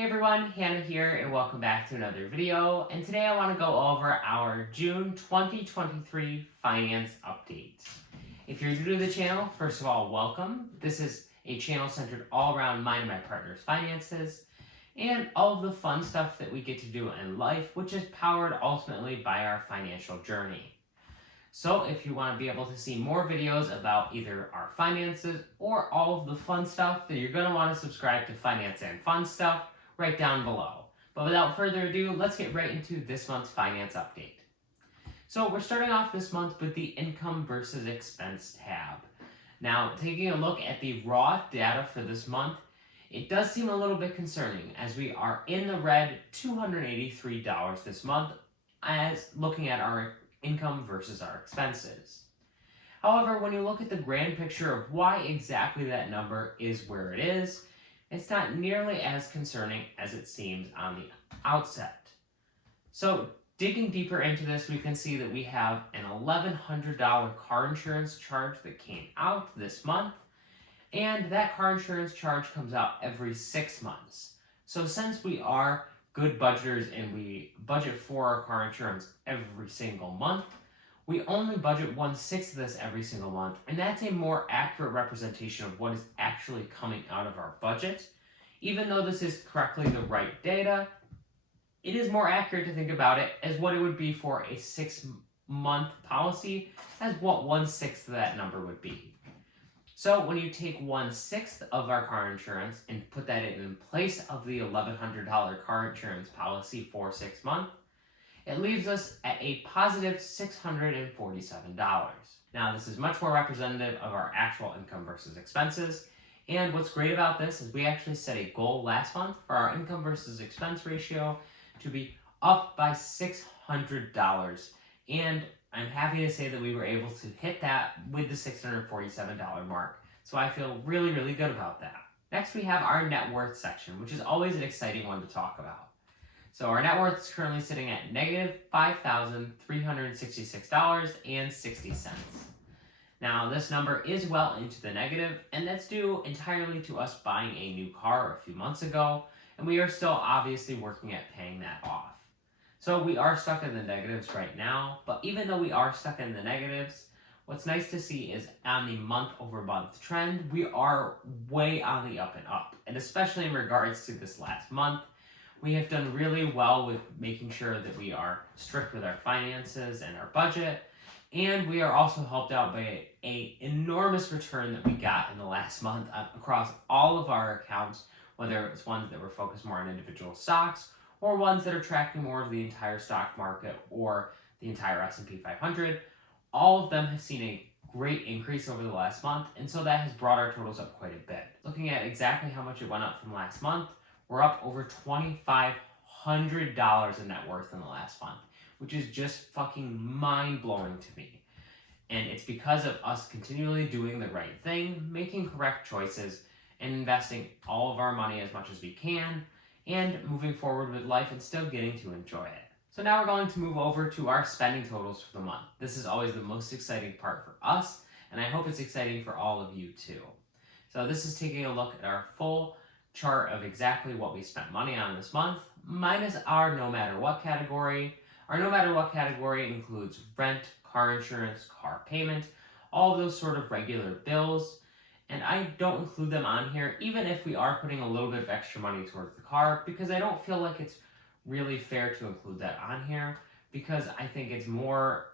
Hey everyone, Hannah here and welcome back to another video, and today I want to go over our June 2023 finance update. If you're new to the channel, first of all, welcome. This is a channel centered all around mine and my partner's finances and all of the fun stuff that we get to do in life, which is powered ultimately by our financial journey. So if you want to be able to see more videos about either our finances or all of the fun stuff, then you're going to want to subscribe to Finance and Fun Stuff right down below. But without further ado, let's get right into this month's finance update. So we're starting off this month with the income versus expense tab. Now, taking a look at the raw data for this month, it does seem a little bit concerning as we are in the red $283 this month as looking at our income versus our expenses. However, when you look at the grand picture of why exactly that number is where it is, it's not nearly as concerning as it seems on the outset. So digging deeper into this, we can see that we have an $1,100 car insurance charge that came out this month, and that car insurance charge comes out every 6 months. So since we are good budgeters and we budget for our car insurance every single month, we only budget 1/6 of this every single month, and that's a more accurate representation of what is actually coming out of our budget. Even though this is correctly the right data, it is more accurate to think about it as what it would be for a 6-month policy, as what 1/6 of that number would be. So when you take 1/6 of our car insurance and put that in place of the $1,100 car insurance policy for 6 months, it leaves us at a positive $647. Now, this is much more representative of our actual income versus expenses. And what's great about this is we actually set a goal last month for our income versus expense ratio to be up by $600. And I'm happy to say that we were able to hit that with the $647 mark. So I feel really, really good about that. Next, we have our net worth section, which is always an exciting one to talk about. So our net worth is currently sitting at negative $5,366.60. Now this number is well into the negative, and that's due entirely to us buying a new car a few months ago, and we are still obviously working at paying that off. So we are stuck in the negatives right now, but even though we are stuck in the negatives, what's nice to see is on the month-over-month trend, we are way on the up and up, and especially in regards to this last month, we have done really well with making sure that we are strict with our finances and our budget, and we are also helped out by an enormous return that we got in the last month across all of our accounts, whether it's ones that were focused more on individual stocks or ones that are tracking more of the entire stock market or the entire S&P 500. All of them have seen a great increase over the last month, and so that has brought our totals up quite a bit. Looking at exactly how much it went up from last month, we're up over $2,500 in net worth in the last month, which is just fucking mind-blowing to me. And it's because of us continually doing the right thing, making correct choices, and investing all of our money as much as we can, and moving forward with life and still getting to enjoy it. So now we're going to move over to our spending totals for the month. This is always the most exciting part for us, and I hope it's exciting for all of you too. So this is taking a look at our full chart of exactly what we spent money on this month, minus our no matter what category. Our no matter what category includes rent, car insurance, car payment, all of those sort of regular bills. And I don't include them on here, even if we are putting a little bit of extra money towards the car, because I don't feel like it's really fair to include that on here, because I think it's more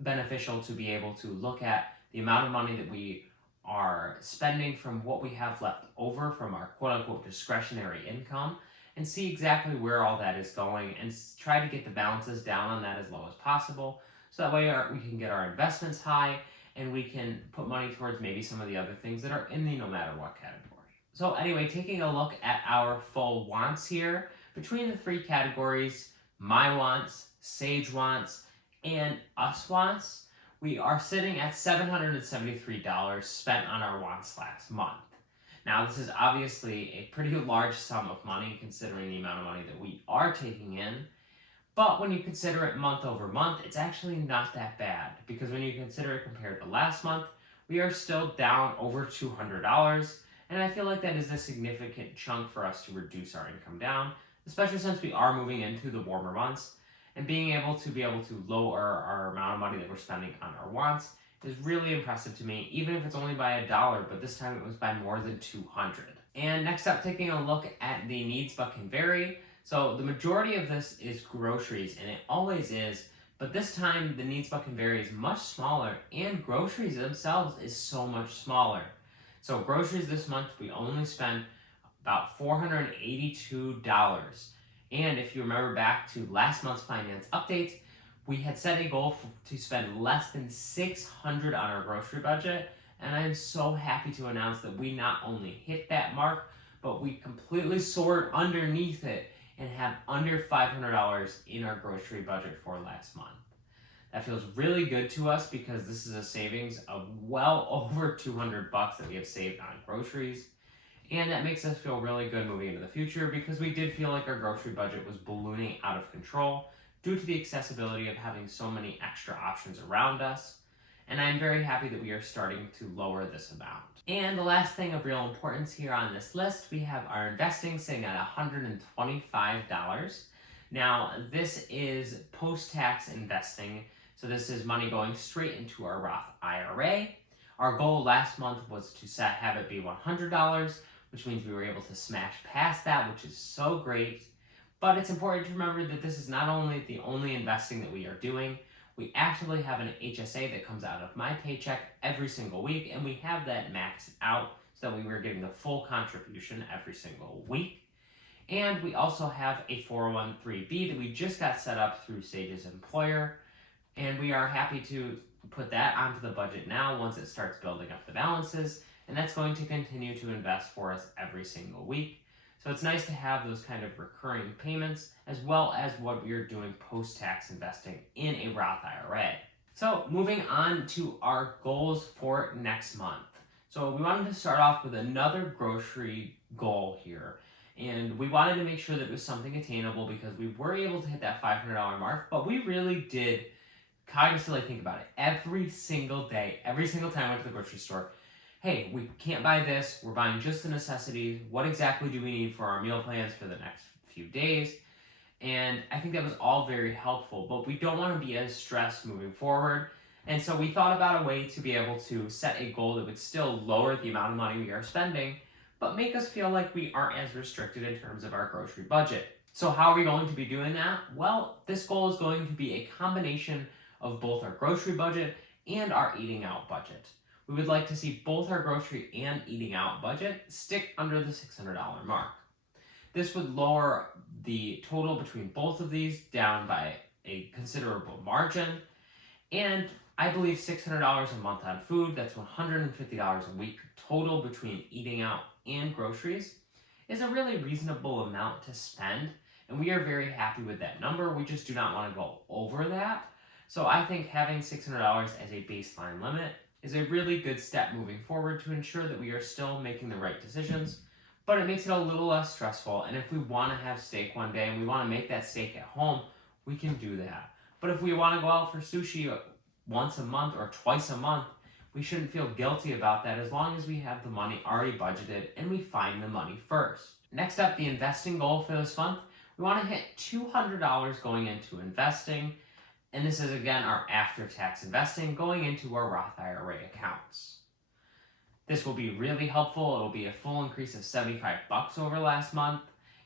beneficial to be able to look at the amount of money that we are spending from what we have left over from our quote-unquote discretionary income and see exactly where all that is going and try to get the balances down on that as low as possible, so that way we can get our investments high and we can put money towards maybe some of the other things that are in the no matter what category. So anyway, taking a look at our full wants here, between the 3 categories, my wants, Sage wants, and us wants, we are sitting at $773 spent on our wants last month. Now, this is obviously a pretty large sum of money considering the amount of money that we are taking in, but when you consider it month over month, it's actually not that bad, because when you consider it compared to last month, we are still down over $200, And I feel like that is a significant chunk for us to reduce our income down, especially since we are moving into the warmer months. And being able to lower our amount of money that we're spending on our wants is really impressive to me, even if it's only by $1, but this time it was by more than 200. And next up, taking a look at the needs but can vary. So the majority of this is groceries, and it always is, but this time the needs but can vary is much smaller, and groceries themselves is so much smaller. So groceries this month, we only spent about $482. And if you remember back to last month's finance update, we had set a goal to spend less than $600 on our grocery budget, and I'm so happy to announce that we not only hit that mark, but we completely soared underneath it and have under $500 in our grocery budget for last month. That feels really good to us because this is a savings of well over $200 that we have saved on groceries. And that makes us feel really good moving into the future because we did feel like our grocery budget was ballooning out of control due to the accessibility of having so many extra options around us. And I'm very happy that we are starting to lower this amount. And the last thing of real importance here on this list, we have our investing sitting at $125. Now, this is post-tax investing. So this is money going straight into our Roth IRA. Our goal last month was to have it be $100, which means we were able to smash past that, which is so great. But it's important to remember that this is not only the only investing that we are doing. We actually have an HSA that comes out of my paycheck every single week, and we have that maxed out so that we were getting the full contribution every single week. And we also have a 401(b) that we just got set up through Sage's employer, and we are happy to put that onto the budget now once it starts building up the balances, and that's going to continue to invest for us every single week. So it's nice to have those kind of recurring payments as well as what we are doing post-tax investing in a Roth IRA. So moving on to our goals for next month. So we wanted to start off with another grocery goal here. And we wanted to make sure that it was something attainable because we were able to hit that $500 mark, but we really did cognizantly think about it every single day, every single time I went to the grocery store. Hey, we can't buy this, we're buying just the necessities, what exactly do we need for our meal plans for the next few days? And I think that was all very helpful, but we don't want to be as stressed moving forward. And so we thought about a way to be able to set a goal that would still lower the amount of money we are spending, but make us feel like we aren't as restricted in terms of our grocery budget. So how are we going to be doing that? Well, this goal is going to be a combination of both our grocery budget and our eating out budget. We would like to see both our grocery and eating out budget stick under the $600 mark. This would lower the total between both of these down by a considerable margin. And I believe $600 a month on food, that's $150 a week total between eating out and groceries, is a really reasonable amount to spend. And we are very happy with that number. We just do not want to go over that. So I think having $600 as a baseline limit is a really good step moving forward to ensure that we are still making the right decisions, but it makes it a little less stressful. And if we want to have steak one day and we want to make that steak at home, we can do that. But if we want to go out for sushi once a month or twice a month, we shouldn't feel guilty about that as long as we have the money already budgeted and we find the money first. Next up, the investing goal for this month, we want to hit $200 going into investing. And this is, again, our after-tax investing going into our Roth IRA accounts. This will be really helpful. It will be a full increase of $75 over last month.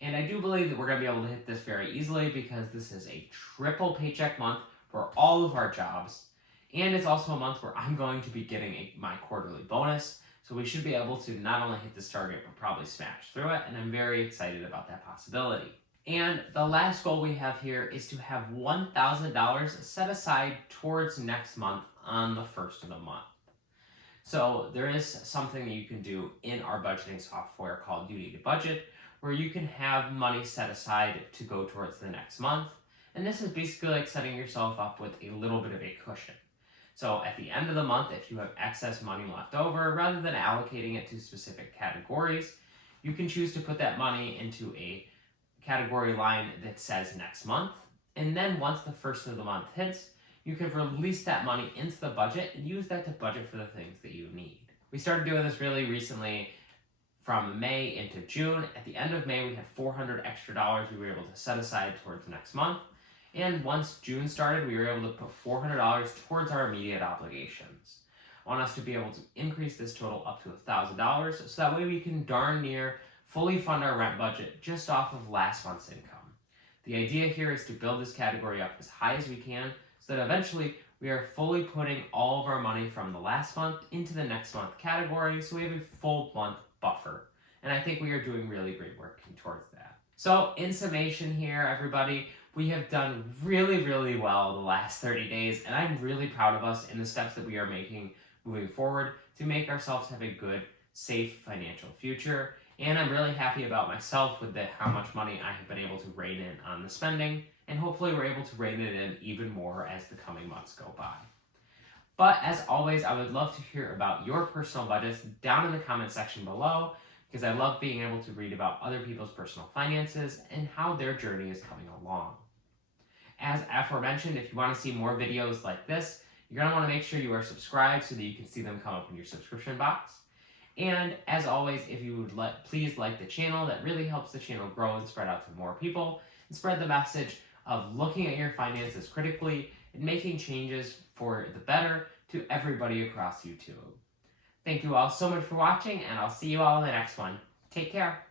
And I do believe that we're going to be able to hit this very easily because this is a triple paycheck month for all of our jobs. And it's also a month where I'm going to be getting my quarterly bonus. So we should be able to not only hit this target, but probably smash through it. And I'm very excited about that possibility. And the last goal we have here is to have $1,000 set aside towards next month on the first of the month. So there is something that you can do in our budgeting software called You Need to Budget, where you can have money set aside to go towards the next month. And this is basically like setting yourself up with a little bit of a cushion. So at the end of the month, if you have excess money left over, rather than allocating it to specific categories, you can choose to put that money into a category line that says next month. And then once the first of the month hits, you can release that money into the budget and use that to budget for the things that you need. We started doing this really recently from May into June. At the end of May, we had $400 extra we were able to set aside towards the next month. And once June started, we were able to put $400 towards our immediate obligations. I want us to be able to increase this total up to $1,000 so that way we can darn near fully fund our rent budget just off of last month's income. The idea here is to build this category up as high as we can so that eventually we are fully putting all of our money from the last month into the next month category so we have a full month buffer. And I think we are doing really great work towards that. So in summation here, everybody, we have done really, really well the last 30 days, and I'm really proud of us in the steps that we are making moving forward to make ourselves have a good, safe financial future. And I'm really happy about myself with how much money I have been able to rein in on the spending, and hopefully we're able to rein it in even more as the coming months go by. But as always, I would love to hear about your personal budgets down in the comment section below, because I love being able to read about other people's personal finances and how their journey is coming along. As aforementioned, if you want to see more videos like this, you're going to want to make sure you are subscribed so that you can see them come up in your subscription box. And as always, if you would please like the channel, that really helps the channel grow and spread out to more people, and spread the message of looking at your finances critically and making changes for the better to everybody across YouTube. Thank you all so much for watching, and I'll see you all in the next one. Take care.